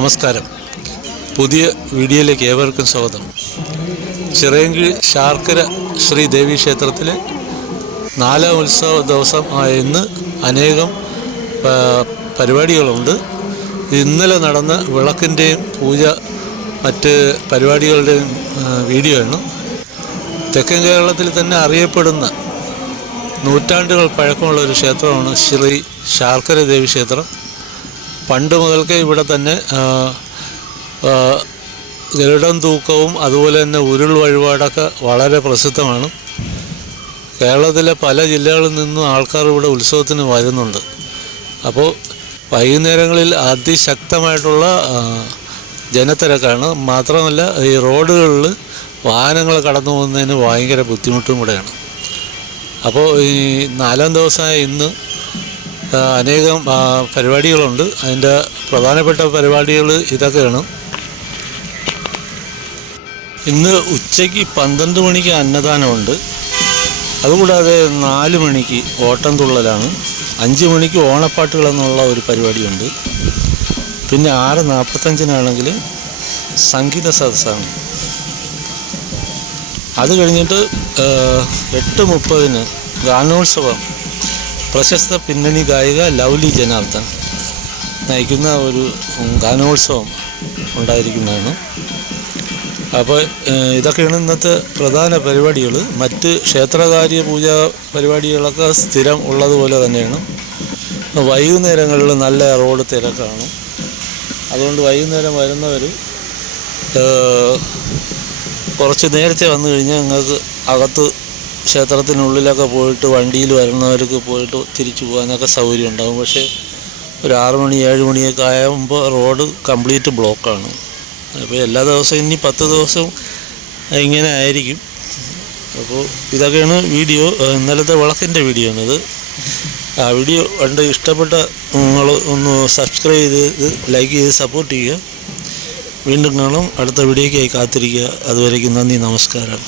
നമസ്കാരം. പുതിയ വീഡിയോയിലേക്ക് ഏവർക്കും സ്വാഗതം. ചിറയൻകീഴ് ശാർക്കര ശ്രീ ദേവി ക്ഷേത്രത്തിലെ 4ാം ഉത്സവ ദിവസം ഇന്ന് അനേകം പരിപാടികളുണ്ട്. ഇന്നലെ നടന്ന വിളക്കിൻ്റെയും പൂജ മറ്റ് പരിപാടികളുടെയും വീഡിയോ ആണ്. തെക്കൻ കേരളത്തിൽ തന്നെ അറിയപ്പെടുന്ന നൂറ്റാണ്ടുകൾ പഴക്കമുള്ള ഒരു ക്ഷേത്രമാണ് ശ്രീ ശാർക്കര ദേവി ക്ഷേത്രം. പണ്ട് മുതൽക്കേ ഇവിടെ തന്നെ ഗരുഡൻ തൂക്കവും അതുപോലെ തന്നെ ഉരുൾ വഴിപാടൊക്കെ വളരെ പ്രസിദ്ധമാണ്. കേരളത്തിലെ പല ജില്ലകളിൽ നിന്നും ആൾക്കാർ ഇവിടെ ഉത്സവത്തിന് വരുന്നുണ്ട്. അപ്പോൾ വൈകുന്നേരങ്ങളിൽ അതിശക്തമായിട്ടുള്ള ജനത്തിരക്കാണ്. മാത്രമല്ല ഈ റോഡുകളിൽ വാഹനങ്ങൾ കടന്നു പോകുന്നതിന് ഭയങ്കര ബുദ്ധിമുട്ടും കൂടെയാണ്. അപ്പോൾ ഈ 4ാം ദിവസമായ ഇന്ന് അനേകം പരിപാടികളുണ്ട്. അതിൻ്റെ പ്രധാനപ്പെട്ട പരിപാടികൾ ഇതൊക്കെയാണ്. ഇന്ന് ഉച്ചയ്ക്ക് 12 മണിക്ക് അന്നദാനമുണ്ട്. അതുകൂടാതെ 4 മണിക്ക് ഓട്ടം തുള്ളലാണ്. 5 മണിക്ക് ഓണപ്പാട്ടുകളെന്നുള്ള ഒരു പരിപാടിയുണ്ട്. പിന്നെ 6:45 സംഗീത സദസ്സാണ്. അത് കഴിഞ്ഞിട്ട് 8:30 ഗാനോത്സവം പ്രശസ്ത പിന്നണി ഗായിക ലൗലി ജനാർദ്ദൻ നയിക്കുന്ന ഒരു ഗാനോത്സവം ഉണ്ടായിരിക്കുന്നതാണ്. അപ്പോൾ ഇതൊക്കെയാണ് ഇന്നത്തെ പ്രധാന പരിപാടികൾ. മറ്റ് ക്ഷേത്രകാര്യ പൂജാ പരിപാടികളൊക്കെ സ്ഥിരം ഉള്ളതുപോലെ തന്നെയാണ്. വൈകുന്നേരങ്ങളിൽ നല്ല റോഡ് തിരക്കാണ്. അതുകൊണ്ട് വൈകുന്നേരം വരുന്നവർ കുറച്ച് നേരത്തെ വന്നു കഴിഞ്ഞാൽ നിങ്ങൾക്ക് അകത്ത് ക്ഷേത്രത്തിനുള്ളിലൊക്കെ പോയിട്ട് വണ്ടിയിൽ വരുന്നവർക്ക് പോയിട്ട് തിരിച്ചു പോകാനൊക്കെ സൗകര്യം ഉണ്ടാകും. പക്ഷേ ഒരു 6 മണി 7 മണിയൊക്കെ ആകുമ്പോൾ റോഡ് കംപ്ലീറ്റ് ബ്ലോക്കാണ്. അപ്പോൾ എല്ലാ ദിവസവും ഇനി 10 ദിവസം ഇങ്ങനെ ആയിരിക്കും. അപ്പോൾ ഇതൊക്കെയാണ് വീഡിയോ. ഇന്നലത്തെ വിളക്കിൻ്റെ വീഡിയോ ആണിത്. ആ വീഡിയോ കണ്ട് ഇഷ്ടപ്പെട്ട നിങ്ങൾ ഒന്ന് സബ്സ്ക്രൈബ് ചെയ്ത് ലൈക്ക് ചെയ്ത് സപ്പോർട്ട് ചെയ്യുക. വീണ്ടും കാണാം. അടുത്ത വീഡിയോയ്ക്കായി കാത്തിരിക്കുക. അതുവരേക്കും നന്ദി, നമസ്കാരം.